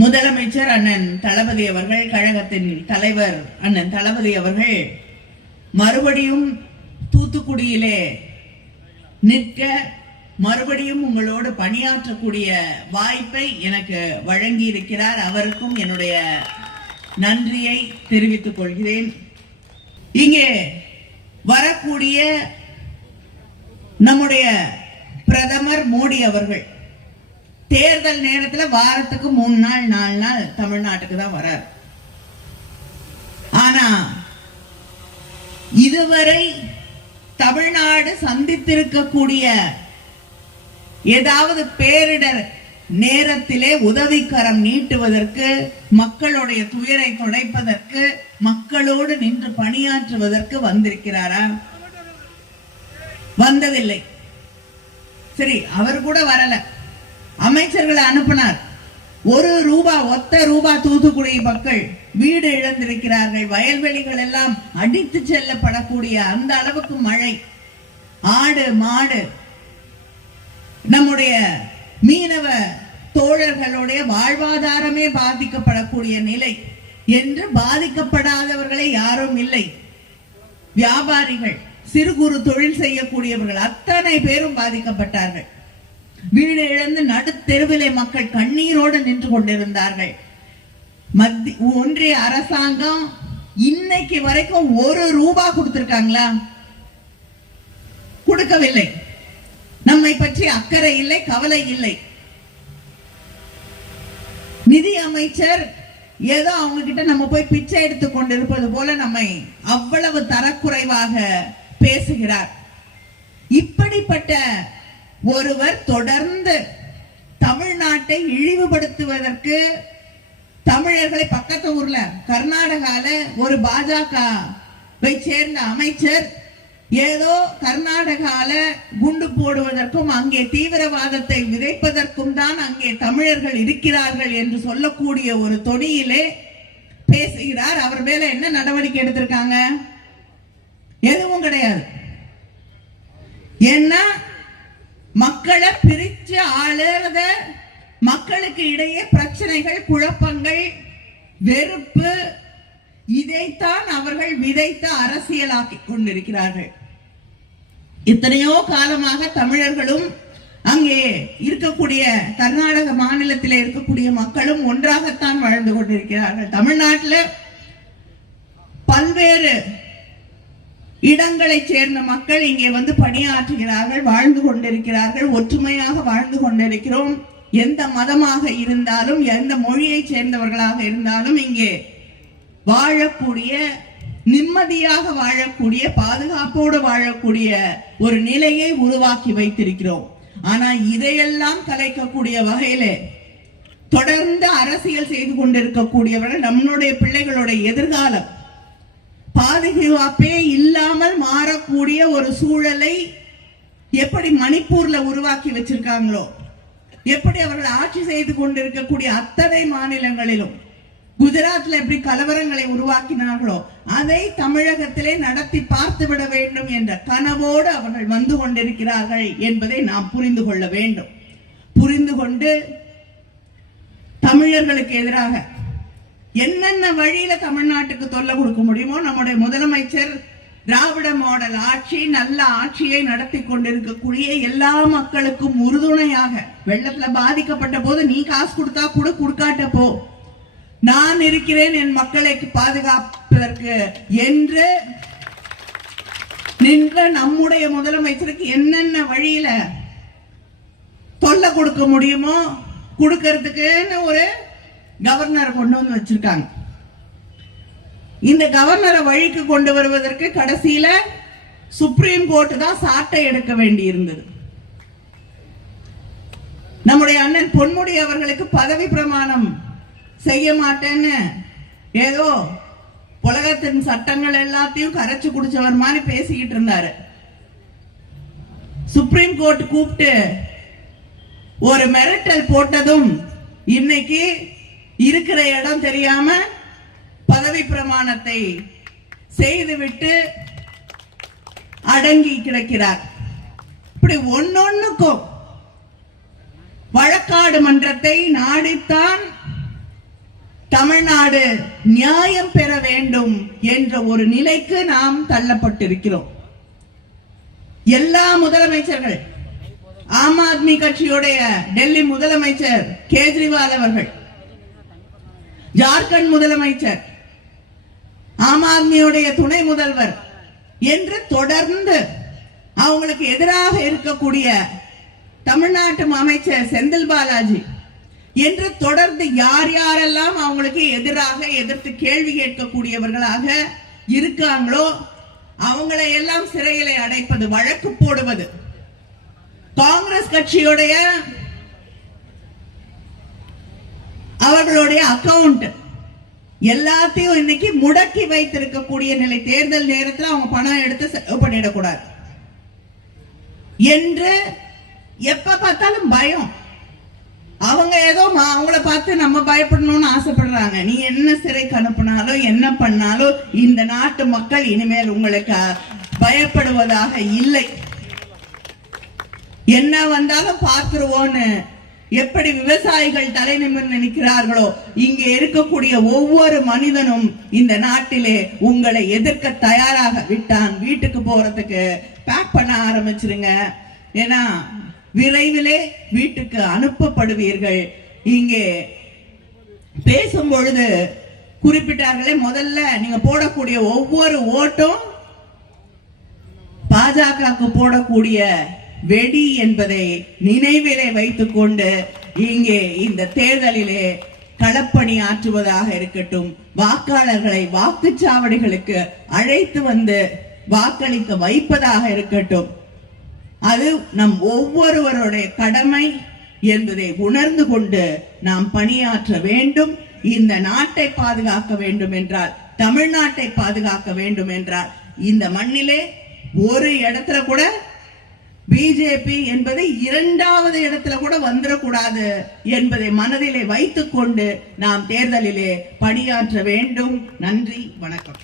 முதலமைச்சர் அண்ணன் தளபதி அவர்கள், கழகத்தின் தலைவர் அண்ணன் தளபதி அவர்கள் மறுபடியும் தூத்துக்குடியிலே நிற்க, மறுபடியும் உங்களோடு பணியாற்றக்கூடிய வாய்ப்பை எனக்கு வழங்கி இருக்கிறார். அவருக்கும் என்னுடைய நன்றியை தெரிவித்துக் கொள்கிறேன். இங்கே வரக்கூடிய நம்முடைய பிரதமர் மோடி அவர்கள் தேர்தல் நேரத்தில் வாரத்துக்கு 3 நாள் 4 நாள் தமிழ்நாட்டுக்கு தான் வரார். ஆனா இதுவரை தமிழ்நாடு சந்தித்திருக்கக்கூடிய ஏதாவது பேரிடர் நேரத்திலே உதவிக்கரம் நீட்டுவதற்கு, மக்களுடைய துயரை துடைப்பதற்கு, மக்களோடு நின்று பணியாற்றுவதற்கு வந்திருக்கிறாரா? வந்ததில்லை. சரி, அவர் கூட வரல. அமைச்சர்களை அனுப்பினார். ஒத்த ரூபா தூத்துக்குடி மக்கள் வீடு இழந்திருக்கிறார்கள். வயல்வெளிகள் எல்லாம் அடித்து செல்லப்படக்கூடிய அந்த அளவுக்கு மழை, ஆடு மாடு, நம்முடைய மீனவ தோழர்களுடைய வாழ்வாதாரமே பாதிக்கப்படக்கூடிய நிலை என்று பாதிக்கப்படாதவர்களே யாரும் இல்லை. வியாபாரிகள், சிறு குறு தொழில் செய்யக்கூடியவர்கள் அத்தனை பேரும் பாதிக்கப்பட்டார்கள். வீடு இழந்து நடுத்தெருவிலே மக்கள் கண்ணீரோடு நின்று கொண்டிருந்தார்கள். ஒன்றிய அரசாங்கம் இன்னைக்கு வரைக்கும் 1 ரூபா கொடுத்திருக்காங்களா? கொடுக்கவில்லை. நம்மை பற்றி அக்கறை இல்லை, கவலை இல்லை. நிதி அமைச்சர் ஏதோ அவங்க கிட்ட நம்ம போய் பிச்சை எடுத்துக் கொண்டிருப்பது போல நம்மை அவ்வளவு தரக்குறைவாக பேசுகிறார். இப்படிப்பட்ட ஒருவர் தொடர்ந்து தமிழ்நாட்டை இழிவுபடுத்துவதற்கு, தமிழர்களை பக்கத்து ஊர்ல கர்நாடகால ஒரு பாஜகவை சேர்ந்த அமைச்சர் ஏதோ கர்நாடகால குண்டு போடுவதற்கும் அங்கே தீவிரவாதத்தை விதைப்பதற்கும் தான் அங்கே தமிழர்கள் இருக்கிறார்கள் என்று சொல்லக்கூடிய ஒரு தொனியிலே பேசுகிறார். அவர் மேல என்ன நடவடிக்கை எடுத்திருக்காங்க? எதுவும் கிடையாது. ஏன்னா மக்களை பிரிச்சு ஆளுறத, மக்களுக்கு இடையே பிரச்சனைகள், குழப்பங்கள், வெறுப்பு, இதைத்தான் அவர்கள் விதைத்த அரசியலாக்கி கொண்டிருக்கிறார்கள். எத்தனையோ காலமாக தமிழர்களும் அங்கே இருக்கக்கூடிய கர்நாடக மாநிலத்தில் இருக்கக்கூடிய மக்களும் ஒன்றாகத்தான் வாழ்ந்து கொண்டிருக்கிறார்கள். தமிழ்நாட்டில் பல்வேறு இடங்களை சேர்ந்த மக்கள் இங்கே வந்து பணியாற்றுகிறார்கள், வாழ்ந்து கொண்டிருக்கிறார்கள், ஒற்றுமையாக வாழ்ந்து கொண்டிருக்கிறோம். எந்த மதமாக இருந்தாலும், எந்த மொழியை சேர்ந்தவர்களாக இருந்தாலும் இங்கே வாழக்கூடிய, நிம்மதியாக வாழக்கூடிய, பாதுகாப்போடு வாழக்கூடிய ஒரு நிலையை உருவாக்கி வைத்திருக்கிறோம். ஆனா இதையெல்லாம் கலைக்கக்கூடிய வகையிலே தொடர்ந்து அரசியல் செய்து கொண்டிருக்கக்கூடியவர்கள் நம்மளுடைய பிள்ளைகளுடைய எதிர்காலம் பாதுகாப்பே இல்லாமல் மாறக்கூடிய ஒரு சூழலை எப்படி மணிப்பூர்ல உருவாக்கி வச்சிருக்காங்களோ, எப்படி அவர்கள் ஆட்சி செய்து கொண்டிருக்கக்கூடிய அத்தனை மாநிலங்களிலும், குஜராத்ல எப்படி கலவரங்களை உருவாக்கினார்களோ அதை தமிழகத்திலே நடத்தி பார்த்து விட வேண்டும் என்ற கனவோடு அவர்கள் வந்து கொண்டிருக்கிறார்கள் என்பதை நாம் புரிந்து கொள்ள வேண்டும். புரிந்து கொண்டு தமிழர்களுக்கு எதிராக என்னென்ன வழியில தமிழ்நாட்டுக்கு தொல்லை கொடுக்க முடியுமோ, நம்முடைய முதலமைச்சர் திராவிட மாடல் ஆட்சி, நல்ல ஆட்சியை நடத்தி கொண்டிருக்கக்கூடிய எல்லா மக்களுக்கும் உறுதுணையாக, வெள்ளத்துல பாதிக்கப்பட்ட போது நீ காசு கொடுத்தா கூட கொடுக்காட்ட போ, நான் இருக்கிறேன் என் மக்களை பாதுகாப்பதற்கு என்று நின்ற நம்முடைய முதலமைச்சருக்கு என்னென்ன வழியில தொல்லை கொடுக்க முடியுமோ கொடுக்கறதுக்குன்னு ஒரு கவர்னர் கொண்டு வந்து வச்சிருக்காங்க. இந்த கவர்னரை வழிக்கு கொண்டு வருவதற்கு கடைசியில சுப்ரீம் கோர்ட் தான் சாட்டை எடுக்க வேண்டி இருந்தது. நம்முடைய அண்ணன் பொன்முடி அவர்களுக்கு பதவி பிரமாணம் செய்ய மாட்டேன்னு ஏதோ உலகத்தின் சட்டங்கள் எல்லாத்தையும் கரைச்சு குடிச்சவர் மாதிரி பேசிக்கிட்டு இருந்தாரு. சுப்ரீம் கோர்ட் கூப்பிட்டு ஒரு மிரட்டல் போட்டதும் இன்னைக்கு இருக்கிற இடம் தெரியாம பதவி பிரமாணத்தை செய்துவிட்டு அடங்கி கிடக்கிறார். இப்படி ஒன்னொன்னுக்கும் வழக்காடு மன்றத்தை நாடித்தான் தமிழ்நாடு நியாயம் பெற வேண்டும் என்ற ஒரு நிலைக்கு நாம் தள்ளப்பட்டிருக்கிறோம். எல்லா முதலமைச்சர்கள், ஆம் ஆத்மி கட்சியுடைய டெல்லி முதலமைச்சர் கேஜ்ரிவால் அவர்கள், ஜார்க்கண்ட் முதலமைச்சர், ஆம் ஆத்மியுடைய துணை முதல்வர் என்று தொடர்ந்து அவங்களுக்கு எதிராக இருக்கக்கூடிய தமிழ்நாட்டு அமைச்சர் செந்தில் பாலாஜி என்று தொடர்ந்து யார் யாரெல்லாம் அவங்களுக்கு எதிராக எதிர்த்து கேள்வி கேட்கக்கூடியவர்களாக இருக்காங்களோ அவங்களை எல்லாம் சிறையிலே அடைப்பது, வழக்கு போடுவது, காங்கிரஸ் கட்சியுடைய அவர்களுடைய அக்கவுண்ட் எல்லாத்தையும் இன்னைக்கு முடக்கி வைத்திருக்கக்கூடிய நிலை. தேர்தல் நேரத்தில் அவங்க பணம் எடுத்து செலவு பண்ணிடக்கூடாது என்று எப்ப பார்த்தாலும் பயம். அவங்க ஏதோ அவங்கள பார்த்து நம்ம பயப்படணும்னு ஆசைப்படுறாங்க. நீ என்ன சிறைக்கு அனுப்பினாலும் என்ன பண்ணாலும் இந்த நாட்டு மக்கள் இனிமேல் உங்களுக்கு பயப்படுவதாக இல்லை. என்ன வந்தாலும் பார்த்துருவோன்னு எப்படி விவசாயிகள் தலை நிமிர்ந்து நிற்கிறார்களோ, இங்கே இருக்கக்கூடிய ஒவ்வொரு மனிதனும் இந்த நாட்டிலே உங்களை எதிர்க்க தயாராக விட்டான். வீட்டுக்கு போறதுக்கு பேக் பண்ண ஆரம்பிச்சிருங்க. ஏன்னா விரைவிலே வீட்டுக்கு அனுப்பப்படுவீர்கள். இங்கே பேசும் பொழுது குறிப்பிட்டார்களே, முதல்ல நீங்க போடக்கூடிய ஒவ்வொரு ஓட்டும் பாஜகவுக்கு போடக்கூடிய வெடி என்பதை நினைவிலே வைத்துக் கொண்டு இங்கே இந்த தேர்தலிலே களப்பணி ஆற்றுவதாக இருக்கட்டும், வாக்காளர்களை வாக்குச்சாவடிகளுக்கு அழைத்து வந்து வாக்களிக்க வைப்பதாக இருக்கட்டும், அது நம் ஒவ்வொருவருடைய கடமை என்பதை உணர்ந்து கொண்டு நாம் பணியாற்ற வேண்டும். இந்த நாட்டை பாதுகாக்க வேண்டும் என்றால், தமிழ்நாட்டை பாதுகாக்க வேண்டும் என்றால், இந்த மண்ணிலே ஒரு இடத்துல கூட பிஜேபி என்பது இரண்டாவது இடத்துல கூட வந்துடக்கூடாது என்பதை மனதிலே வைத்துக் கொண்டு நாம் தேர்தலிலே பணியாற்ற வேண்டும். நன்றி, வணக்கம்.